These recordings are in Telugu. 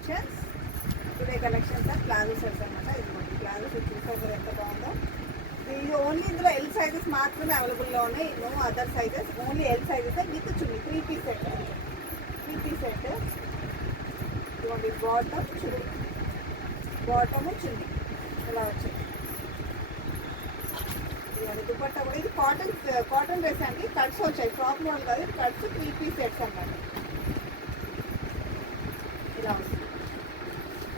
Collections. Today collections are palazzo sets అనమాట. ఇది ప్లాజో సెట్ చూసారు ఎంత బాగుందో. ఇది ఓన్లీ ఇందులో ఎల్ సైజెస్ మాత్రమే అవైలబుల్లో ఉన్నాయి. No other sizes, only L sizes with chunni. 3 piece set, 3 piece set. ఇదిగోండి బాటమ్ చున్నీ, బాటము చున్నీ ఇలా వచ్చింది. ఇదిగోండి దుపట్టా కూడా. ఇది కాటన్ డ్రెస్ అండి. కట్స్ వచ్చాయి, ఫ్రాక్ మోడల్ కాదు, ఇది కట్స్ 3 పీస్ సెట్స్ అన్నమాట. ఇలా వస్తుంది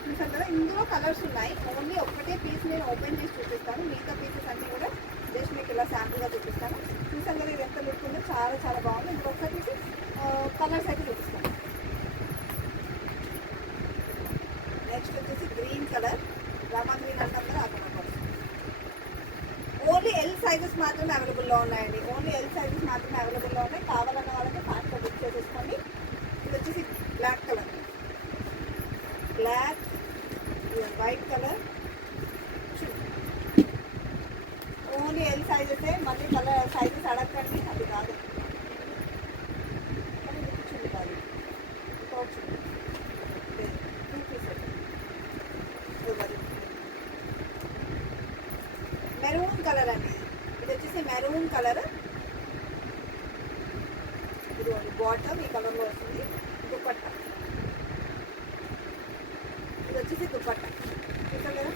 చూసారు కదా. ఇందులో కలర్స్ ఉన్నాయి. ఓన్లీ ఒక్కటే పీస్ నేను ఓపెన్ చేసి చూపిస్తాను. మిగతా పీసెస్ అన్నీ కూడా జస్ట్ మీకు ఇలా శాంపుల్గా చూపిస్తాను. చూసాను కదా ఇది ఎంత లుక్ ఉందో, చాలా చాలా బాగుంది. ఇందులో ఒకసారి మీకు కలర్స్ అయితే చూపిస్తాను. నెక్స్ట్ వచ్చేసి గ్రీన్ కలర్, రామా గ్రీన్ అంటాం కదా, ఆ కలర్ వస్తుంది. ఓన్లీ ఎల్ సైజెస్ మాత్రమే అవైలబుల్లో ఉన్నాయండి. ఓన్లీ ఎల్ సైజెస్ మాత్రమే అవైలబుల్లో ఉన్నాయి. కావాలన్న వాళ్ళకి ఫాస్ట్గా బుక్ చేసేసుకోండి. ఇది వచ్చేసి black colour, black white colour. Only L సైజెసే, మళ్ళీ కలర్ సైజెస్ అడగండి, అది కాదు. చూడు కాదు, మెరూన్ కలర్ అండి. ఇది వచ్చేసి మెరూన్ కలర్. ఇది బాటమ్ ఈ కలర్లో వస్తుంది. దుపట్టా, ఇది వచ్చేసి దుపట్టా. చూసారు కదా,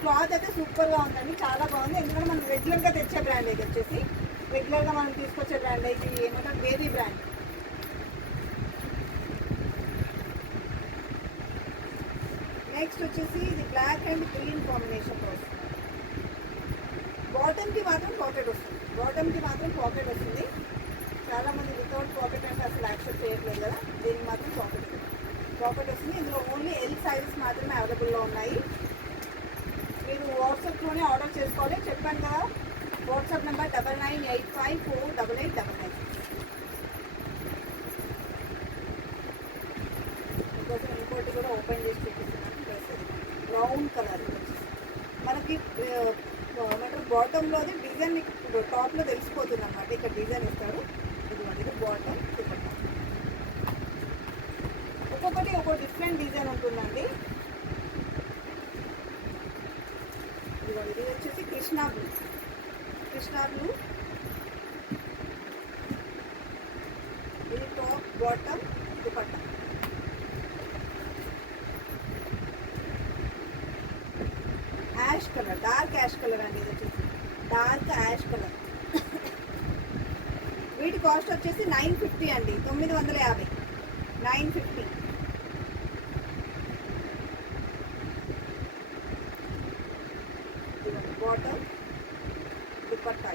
క్లాత్ అయితే సూపర్గా ఉందండి, చాలా బాగుంది. ఎందుకంటే మనం రెగ్యులర్గా తెచ్చే బ్రాండ్ ఇది వచ్చేసి, రెగ్యులర్గా మనం తీసుకొచ్చే బ్రాండ్ ఇది ఏమంటారు, బేబీ బ్రాండ్. నెక్స్ట్ వచ్చేసి ఇది బ్లాక్ అండ్ గ్రీన్ కాంబినేషన్లో వస్తుంది. బాటమ్కి మాత్రం పాకెట్ వస్తుంది, బాటమ్కి మాత్రం పాకెట్ వస్తుంది. చాలామంది వితౌట్ పాకెట్ అంటే అసలు యాక్సెప్ట్ చేయట్లేదు కదా, దీనికి మాత్రం పాకెట్ వస్తుంది. ఇందులో ఓన్లీ ఎల్ సైజెస్ మాత్రమే అవైలబుల్లో ఉన్నాయి. మీరు వాట్సాప్లోనే ఆర్డర్ చేసుకోవాలి. చెప్పాను కదా, వాట్సాప్ నెంబర్ 9985488899. ఇంకోసం ఇంకోటి కూడా ఓపెన్ చేసి చూపిస్తున్నాను. డ్రెస్ బ్రౌన్ కలర్ మనకి ఏమంటారు, బాటంలోది డిజైన్ టాప్లో తెలిసిపోతుంది అన్నమాట. ఇక్కడ డిజైన్ ఇస్తారు. ఇది బాటమ్, ఒక్కొక్కటి ఒక్కో డిఫరెంట్ డిజైన్ ఉంటుందండి. ఇది వచ్చేసి కృష్ణా బ్లూ, ఇది top, bottom, dupatta. Ash colour, dark ash colour అండి. ఇది వచ్చేసి డార్క్ యాష్ కలర్. వీటి కాస్ట్ వచ్చేసి 950 అండి, 950, 950. బాటమ్, దుపట్టా.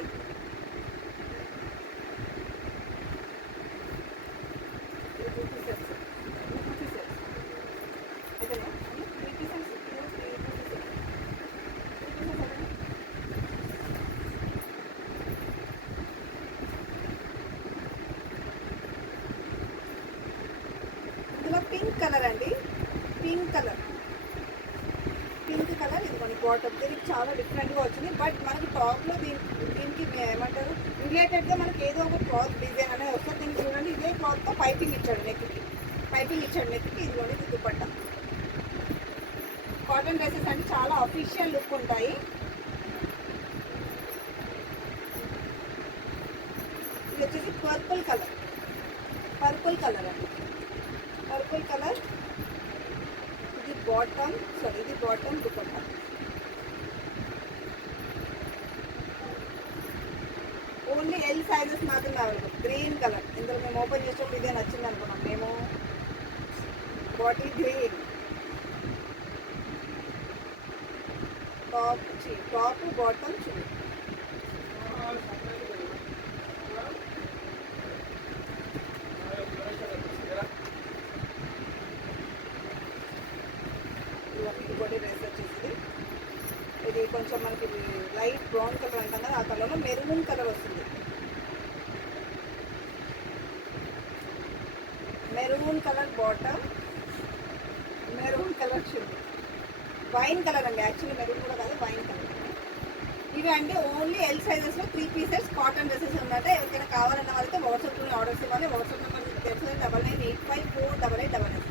ఇందులో పింక్ కలర్ అండి, పింక్ కలర్. ఇది మనకి బాటమ్, దీనికి చాలా డిఫరెంట్గా వచ్చింది. బట్ మనకి టాప్లో దీనికి ఏమంటారు, రిలేటెడ్గా మనకి ఏదో ఒక క్లాత్ డిజైన్ అనేది వస్తుంది. దీనికి చూడండి, ఇదే క్లాత్తో పైపింగ్ ఇచ్చాడు నెక్కి. ఇదిలోని దుపట్టా. కాటన్ డ్రెస్సెస్ అంటే చాలా అఫీషియల్ లుక్ ఉంటాయి. ఇది వచ్చేసి పర్పుల్ కలర్ అండి, పర్పుల్ కలర్. ఇది bottom, dupatta. Only L sizes మాత్రమే అవైలబుల్. గ్రీన్ కలర్, ఇందులో మేము ఓపెన్ చేసేటప్పుడు ఇదే నచ్చింది అనుకున్నాం మేము. బాటిల్ గ్రీన్ టాప్, బాటమ్, చూడు. ఇంకోటి డ్రెస్ వచ్చేసి ఇది కొంచెం మనకి లైట్ బ్రౌన్ కలర్ అంటాం కదా, ఆ కలర్లో మెరూన్ కలర్ వస్తుంది. Maroon colour bottom, maroon colour chunni. Wine colour అండి, యాక్చువల్లీ మెరూన్ కూడా కాదు, వైన్ కలర్. ఇవి అంటే ఓన్లీ ఎల్ సైజెస్లో 3 పీసెస్ కాటన్ డ్రెస్సెస్ ఉన్నట్టే. ఎవరికైనా కావాలన్న వాళ్ళకి వాట్సాప్లో ఆర్డర్స్ ఇవ్వాలి. వాట్సాప్ నెంబర్ తెలుసు 9985488899.